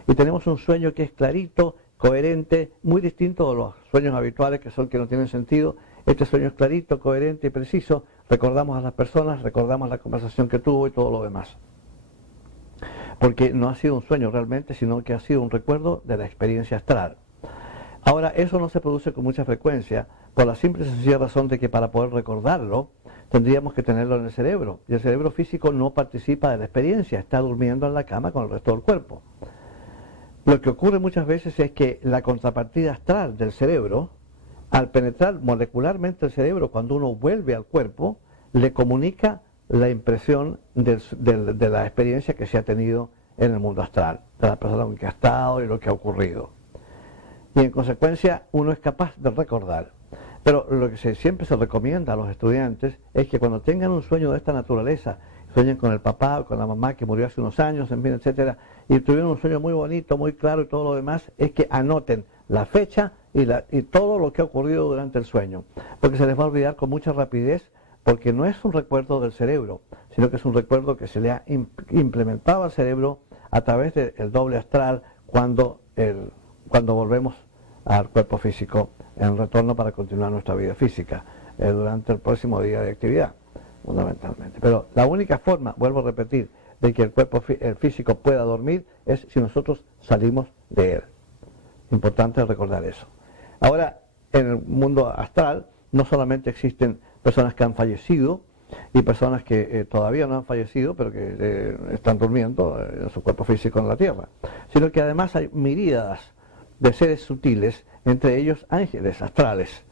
y tenemos un sueño que es clarito, coherente, muy distinto de los sueños habituales que no tienen sentido. Este sueño es clarito, coherente y preciso. Recordamos a las personas, recordamos la conversación que tuvo y todo lo demás. Porque no ha sido un sueño realmente, sino que ha sido un recuerdo de la experiencia astral. Ahora, eso no se produce con mucha frecuencia, por la simple y sencilla razón de que para poder recordarlo, tendríamos que tenerlo en el cerebro. Y el cerebro físico no participa de la experiencia, está durmiendo en la cama con el resto del cuerpo. Lo que ocurre muchas veces es que la contrapartida astral del cerebro, al penetrar molecularmente el cerebro, cuando uno vuelve al cuerpo, le comunica la impresión de la experiencia que se ha tenido en el mundo astral, de la persona con que ha estado y lo que ha ocurrido. Y en consecuencia uno es capaz de recordar. Pero lo que siempre se recomienda a los estudiantes es que cuando tengan un sueño de esta naturaleza, sueñen con el papá o con la mamá que murió hace unos años, en fin, etcétera, y tuvieron un sueño muy bonito, muy claro y todo lo demás, es que anoten la fecha y todo lo que ha ocurrido durante el sueño, porque se les va a olvidar con mucha rapidez, porque no es un recuerdo del cerebro, sino que es un recuerdo que se le ha implementado al cerebro a través del doble astral cuando volvemos al cuerpo físico en retorno para continuar nuestra vida física durante el próximo día de actividad, fundamentalmente. Pero la única forma, vuelvo a repetir, de que el cuerpo físico pueda dormir es si nosotros salimos de él. Importante recordar eso. Ahora, en el mundo astral no solamente existen personas que han fallecido y personas que todavía no han fallecido, pero que están durmiendo en su cuerpo físico en la Tierra, sino que además hay miríadas de seres sutiles, entre ellos ángeles astrales.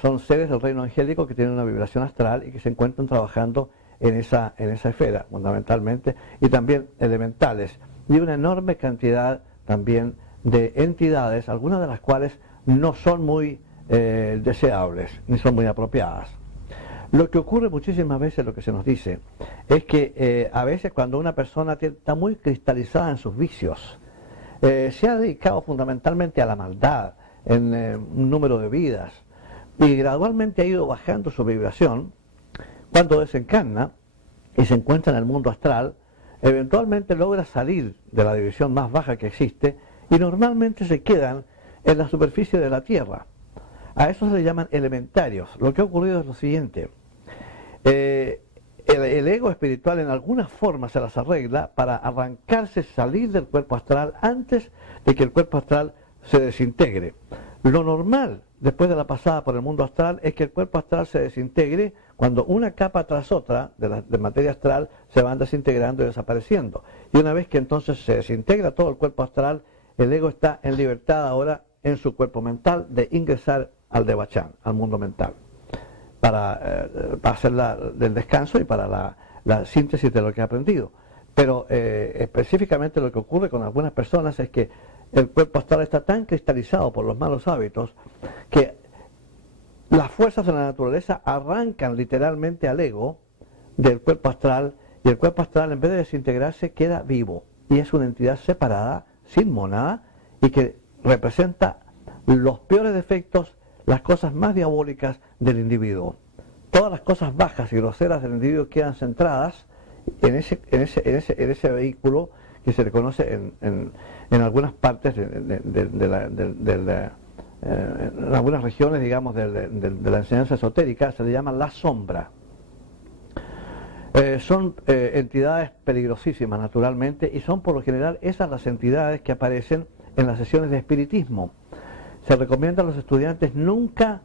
Son seres del reino angélico que tienen una vibración astral y que se encuentran trabajando en esa esfera, fundamentalmente, y también elementales, y una enorme cantidad también de entidades, algunas de las cuales no son muy deseables, ni son muy apropiadas. Lo que ocurre muchísimas veces, lo que se nos dice, es que a veces cuando una persona está muy cristalizada en sus vicios, se ha dedicado fundamentalmente a la maldad en un número de vidas, y gradualmente ha ido bajando su vibración, cuando desencarna y se encuentra en el mundo astral, eventualmente logra salir de la división más baja que existe y normalmente se quedan en la superficie de la Tierra. A eso se le llaman elementarios. Lo que ha ocurrido es lo siguiente: el ego espiritual en alguna forma se las arregla para arrancarse, salir del cuerpo astral antes de que el cuerpo astral se desintegre. Lo normal después de la pasada por el mundo astral es que el cuerpo astral se desintegre cuando una capa tras otra de materia astral se van desintegrando y desapareciendo. Y una vez que entonces se desintegra todo el cuerpo astral, el ego está en libertad ahora en su cuerpo mental de ingresar al Devachan, al mundo mental, para hacer el descanso y para la síntesis de lo que ha aprendido. Pero específicamente lo que ocurre con algunas personas es que el cuerpo astral está tan cristalizado por los malos hábitos que las fuerzas de la naturaleza arrancan literalmente al ego del cuerpo astral y el cuerpo astral, en vez de desintegrarse, queda vivo y es una entidad separada, sin mónada, y que representa los peores defectos, las cosas más diabólicas del individuo. Todas las cosas bajas y groseras del individuo quedan centradas en ese vehículo que se le conoce en algunas partes en algunas regiones, digamos, de la enseñanza esotérica, se le llama la sombra. Son entidades peligrosísimas, naturalmente, y son por lo general esas las entidades que aparecen en las sesiones de espiritismo. Se recomienda a los estudiantes nunca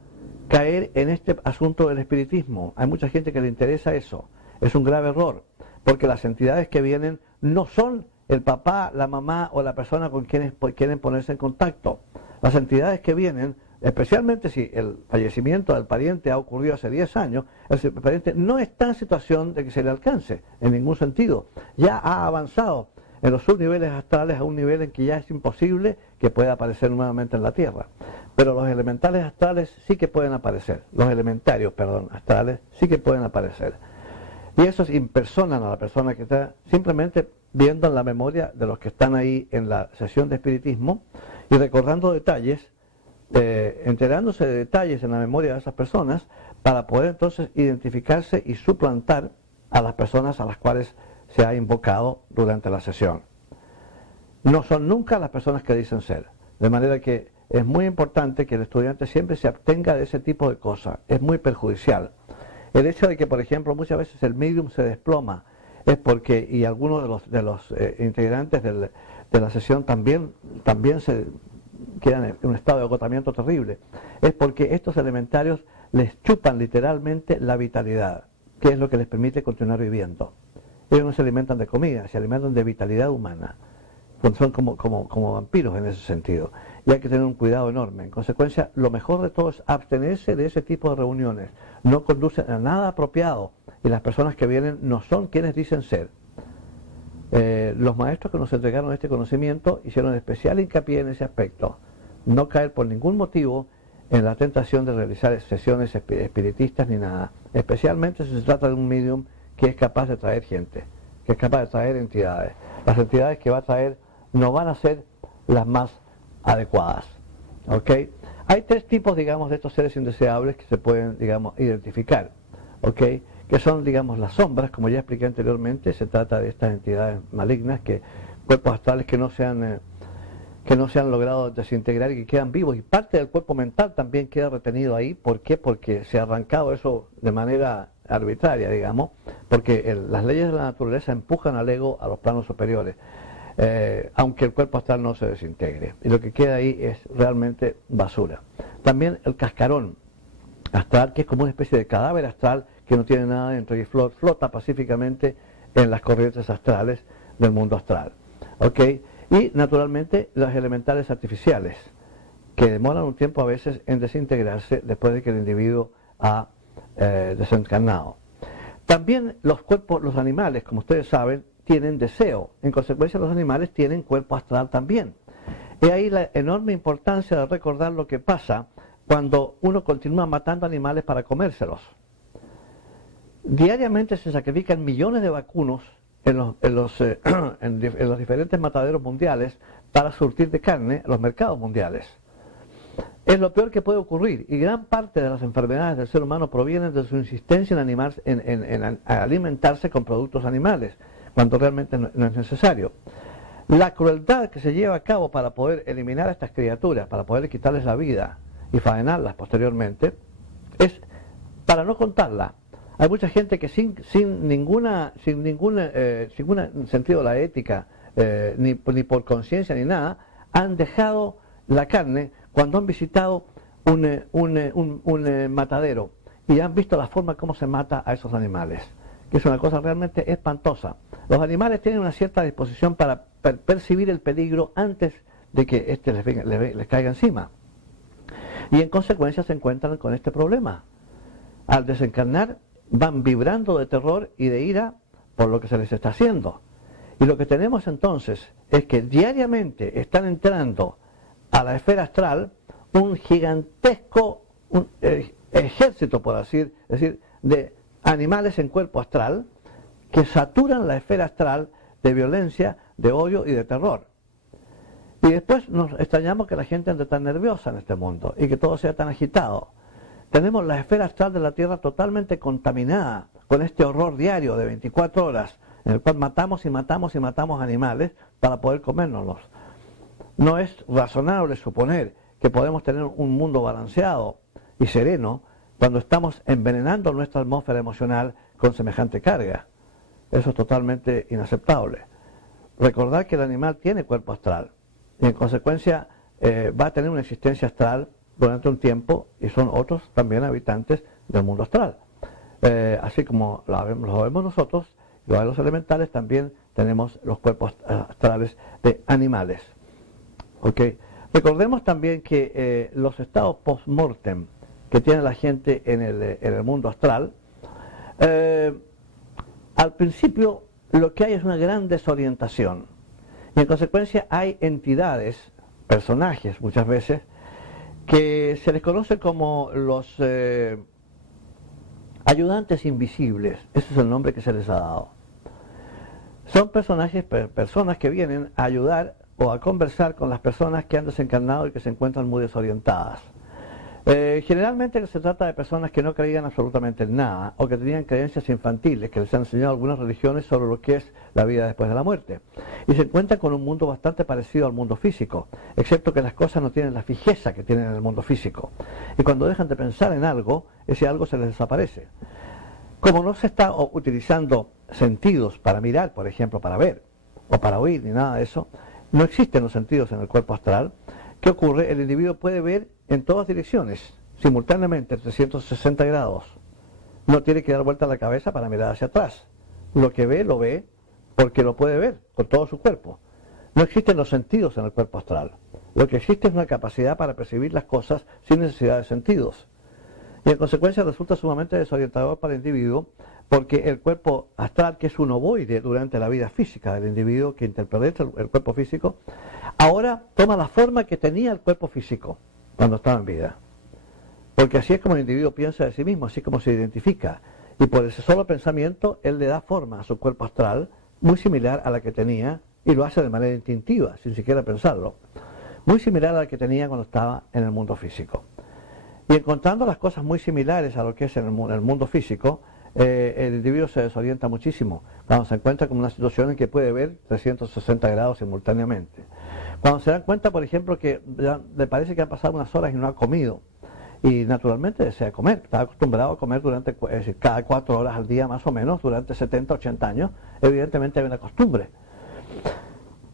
caer en este asunto del espiritismo. Hay mucha gente que le interesa eso. Es un grave error, porque las entidades que vienen no son el papá, la mamá o la persona con quienes quieren ponerse en contacto. Las entidades que vienen, especialmente si el fallecimiento del pariente ha ocurrido hace 10 años, el pariente no está en situación de que se le alcance, en ningún sentido. Ya ha avanzado en los subniveles astrales a un nivel en que ya es imposible que pueda aparecer nuevamente en la Tierra. Pero los elementales astrales sí que pueden aparecer, los elementarios, perdón, astrales sí que pueden aparecer. Y esos impersonan a la persona que está simplemente viendo en la memoria de los que están ahí en la sesión de espiritismo y recordando detalles, enterándose de detalles en la memoria de esas personas para poder entonces identificarse y suplantar a las personas a las cuales se ha invocado durante la sesión. No son nunca las personas que dicen ser, de manera que es muy importante que el estudiante siempre se abstenga de ese tipo de cosas, es muy perjudicial. El hecho de que, por ejemplo, muchas veces el medium se desploma es porque, y algunos de los integrantes de la sesión también se quedan en un estado de agotamiento terrible, es porque estos elementarios les chupan literalmente la vitalidad, que es lo que les permite continuar viviendo. Ellos no se alimentan de comida, se alimentan de vitalidad humana. Son como vampiros en ese sentido. Y hay que tener un cuidado enorme. En consecuencia, lo mejor de todo es abstenerse de ese tipo de reuniones. No conducen a nada apropiado. Y las personas que vienen no son quienes dicen ser. Los maestros que nos entregaron este conocimiento hicieron especial hincapié en ese aspecto. No caer por ningún motivo en la tentación de realizar sesiones espiritistas ni nada. Especialmente si se trata de un medium que es capaz de traer gente, que es capaz de traer entidades. Las entidades que va a traer no van a ser las más adecuadas. ¿Ok? Hay tres tipos, digamos, de estos seres indeseables que se pueden, digamos, identificar. ¿Ok? Que son, digamos, las sombras, como ya expliqué anteriormente. Se trata de estas entidades malignas, cuerpos astrales que no se han logrado desintegrar y que quedan vivos. Y parte del cuerpo mental también queda retenido ahí. ¿Por qué? Porque se ha arrancado eso de manera arbitraria, digamos, porque las leyes de la naturaleza empujan al ego a los planos superiores. Aunque el cuerpo astral no se desintegre, y lo que queda ahí es realmente basura. También el cascarón astral, que es como una especie de cadáver astral que no tiene nada dentro y flota pacíficamente en las corrientes astrales del mundo astral. ¿Ok? Y naturalmente los elementales artificiales, que demoran un tiempo a veces en desintegrarse después de que el individuo ha desencarnado. También los animales, como ustedes saben, tienen deseo. En consecuencia, los animales tienen cuerpo astral también. Y ahí la enorme importancia de recordar lo que pasa cuando uno continúa matando animales para comérselos. Diariamente se sacrifican millones de vacunos en los diferentes mataderos mundiales para surtir de carne los mercados mundiales. Es lo peor que puede ocurrir, y gran parte de las enfermedades del ser humano provienen de su insistencia en alimentarse con productos animales, cuando realmente no es necesario. La crueldad que se lleva a cabo para poder eliminar a estas criaturas, para poder quitarles la vida y faenarlas posteriormente, es para no contarla. Hay mucha gente que sin ningún sentido de la ética, ni por conciencia ni nada, han dejado la carne cuando han visitado un matadero y han visto la forma como se mata a esos animales, que es una cosa realmente espantosa. Los animales tienen una cierta disposición para percibir el peligro antes de que les caiga encima. Y en consecuencia se encuentran con este problema. Al desencarnar van vibrando de terror y de ira por lo que se les está haciendo. Y lo que tenemos entonces es que diariamente están entrando a la esfera astral un gigantesco ejército, por así decir, de animales en cuerpo astral que saturan la esfera astral de violencia, de odio y de terror. Y después nos extrañamos que la gente ande tan nerviosa en este mundo y que todo sea tan agitado. Tenemos la esfera astral de la Tierra totalmente contaminada con este horror diario de 24 horas en el cual matamos y matamos y matamos animales para poder comérnoslos. No es razonable suponer que podemos tener un mundo balanceado y sereno cuando estamos envenenando nuestra atmósfera emocional con semejante carga. Eso es totalmente inaceptable. Recordar que el animal tiene cuerpo astral y en consecuencia va a tener una existencia astral durante un tiempo y son otros también habitantes del mundo astral. Así como lo vemos nosotros, los elementales, también tenemos los cuerpos astrales de animales. ¿Okay? Recordemos también que los estados post-mortem que tiene la gente en el mundo astral, al principio lo que hay es una gran desorientación y en consecuencia hay entidades, personajes muchas veces, que se les conoce como los ayudantes invisibles. Ese es el nombre que se les ha dado. Son personajes, personas que vienen a ayudar o a conversar con las personas que han desencarnado y que se encuentran muy desorientadas. Generalmente se trata de personas que no creían absolutamente en nada o que tenían creencias infantiles que les han enseñado algunas religiones sobre lo que es la vida después de la muerte y se encuentran con un mundo bastante parecido al mundo físico, excepto que las cosas no tienen la fijeza que tienen en el mundo físico y cuando dejan de pensar en algo, ese algo se les desaparece. Como no se está utilizando sentidos para mirar, por ejemplo, para ver o para oír ni nada de eso, no existen los sentidos en el cuerpo astral. ¿Qué ocurre? El individuo puede ver en todas direcciones, simultáneamente, 360 grados. No tiene que dar vuelta la cabeza para mirar hacia atrás. Lo que ve, lo ve porque lo puede ver con todo su cuerpo. No existen los sentidos en el cuerpo astral. Lo que existe es una capacidad para percibir las cosas sin necesidad de sentidos. Y en consecuencia resulta sumamente desorientador para el individuo porque el cuerpo astral, que es un ovoide durante la vida física del individuo que interpreta el cuerpo físico, ahora toma la forma que tenía el cuerpo físico cuando estaba en vida. Porque así es como el individuo piensa de sí mismo, así como se identifica. Y por ese solo pensamiento, él le da forma a su cuerpo astral, muy similar a la que tenía, y lo hace de manera instintiva, sin siquiera pensarlo. Muy similar a la que tenía cuando estaba en el mundo físico. Y encontrando las cosas muy similares a lo que es en el mundo físico, el individuo se desorienta muchísimo cuando se encuentra con una situación en que puede ver 360 grados simultáneamente. Cuando se dan cuenta, por ejemplo, que le parece que han pasado unas horas y no ha comido, y naturalmente desea comer, está acostumbrado a comer cada 4 horas al día más o menos, durante 70, 80 años, evidentemente hay una costumbre.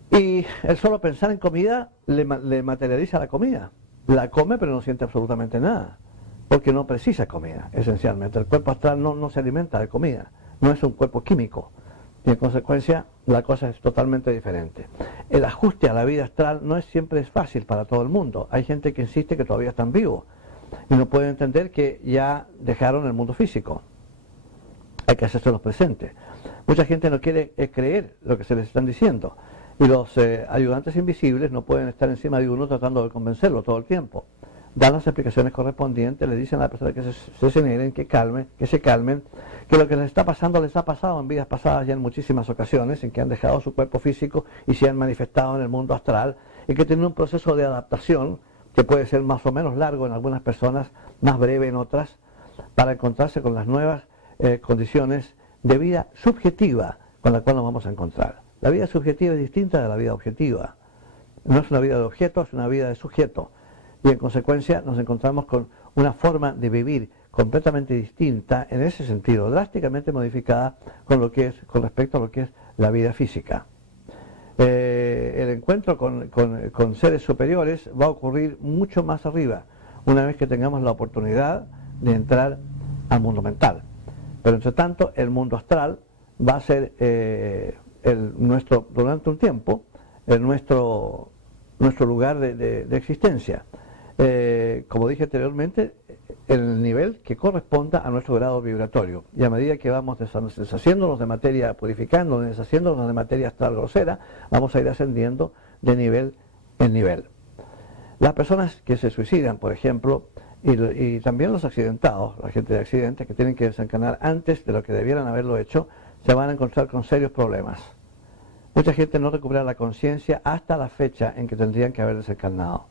Y el solo pensar en comida le materializa la comida. La come pero no siente absolutamente nada, porque no precisa comida, esencialmente. El cuerpo astral no se alimenta de comida, no es un cuerpo químico, y en consecuencia la cosa es totalmente diferente. El ajuste a la vida astral no es siempre fácil para todo el mundo. Hay gente que insiste que todavía están vivos y no pueden entender que ya dejaron el mundo físico. Hay que hacerse los presentes. Mucha gente no quiere creer lo que se les están diciendo. Y los ayudantes invisibles no pueden estar encima de uno tratando de convencerlo todo el tiempo. Dan las explicaciones correspondientes, le dicen a la persona que se generen, que se calmen, que lo que les está pasando les ha pasado en vidas pasadas ya en muchísimas ocasiones, en que han dejado su cuerpo físico y se han manifestado en el mundo astral, y que tienen un proceso de adaptación que puede ser más o menos largo en algunas personas, más breve en otras, para encontrarse con las nuevas condiciones de vida subjetiva con la cual nos vamos a encontrar. La vida subjetiva es distinta de la vida objetiva. No es una vida de objeto, es una vida de sujeto. Y en consecuencia nos encontramos con una forma de vivir completamente distinta, en ese sentido, drásticamente modificada con respecto a lo que es la vida física. El encuentro con seres superiores va a ocurrir mucho más arriba, una vez que tengamos la oportunidad de entrar al mundo mental. Pero entre tanto, el mundo astral va a ser durante un tiempo nuestro lugar de existencia. Como dije anteriormente, en el nivel que corresponda a nuestro grado vibratorio. Y a medida que vamos deshaciéndonos de materia, purificándonos, deshaciéndonos de materia astral grosera, vamos a ir ascendiendo de nivel en nivel. Las personas que se suicidan, por ejemplo, y también los accidentados, la gente de accidentes que tienen que desencarnar antes de lo que debieran haberlo hecho, se van a encontrar con serios problemas. Mucha gente no recupera la conciencia hasta la fecha en que tendrían que haber desencarnado.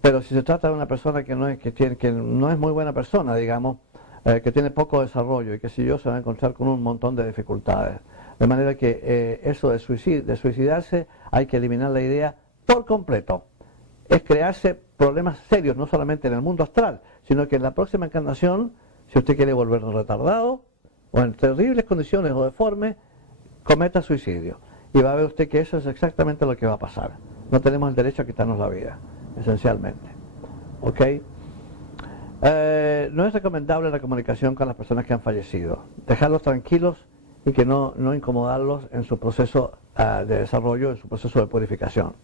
Pero si se trata de una persona que no es muy buena persona, digamos, que tiene poco desarrollo y que si yo se va a encontrar con un montón de dificultades. De manera que eso de suicidarse hay que eliminar la idea por completo. Es crearse problemas serios, no solamente en el mundo astral, sino que en la próxima encarnación, si usted quiere volver retardado, o en terribles condiciones o deforme, cometa suicidio. Y va a ver usted que eso es exactamente lo que va a pasar. No tenemos el derecho a quitarnos la vida, esencialmente. ¿Ok? No es recomendable la comunicación con las personas que han fallecido. Dejarlos tranquilos y que no incomodarlos en su proceso de desarrollo, en su proceso de purificación.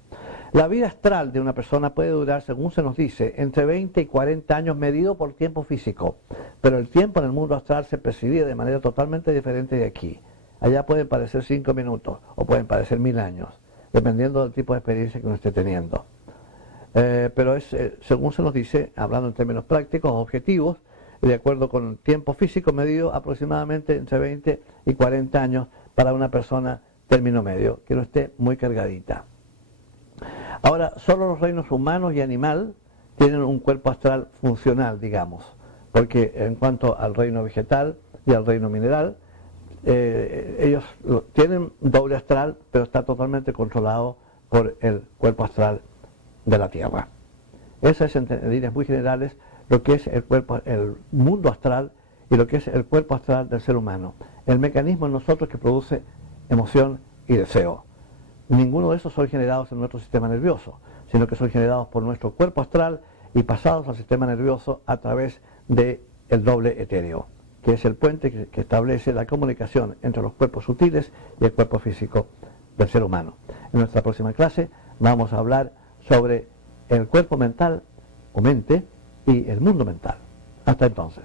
La vida astral de una persona puede durar, según se nos dice, entre 20 y 40 años medido por tiempo físico, pero el tiempo en el mundo astral se percibe de manera totalmente diferente de aquí. Allá pueden parecer 5 minutos o pueden parecer 1000 años, dependiendo del tipo de experiencia que uno esté teniendo. Pero es, según se nos dice, hablando en términos prácticos, objetivos, de acuerdo con tiempo físico medido aproximadamente entre 20 y 40 años para una persona término medio, que no esté muy cargadita. Ahora, solo los reinos humanos y animal tienen un cuerpo astral funcional, digamos, porque en cuanto al reino vegetal y al reino mineral, ellos tienen doble astral, pero está totalmente controlado por el cuerpo astral de la Tierra. Esa es, en líneas muy generales, lo que es el mundo astral y lo que es el cuerpo astral del ser humano. El mecanismo en nosotros que produce emoción y deseo. Ninguno de esos son generados en nuestro sistema nervioso, sino que son generados por nuestro cuerpo astral y pasados al sistema nervioso a través del doble etéreo, que es el puente que establece la comunicación entre los cuerpos sutiles y el cuerpo físico del ser humano. En nuestra próxima clase vamos a hablar sobre el cuerpo mental o mente y el mundo mental. Hasta entonces.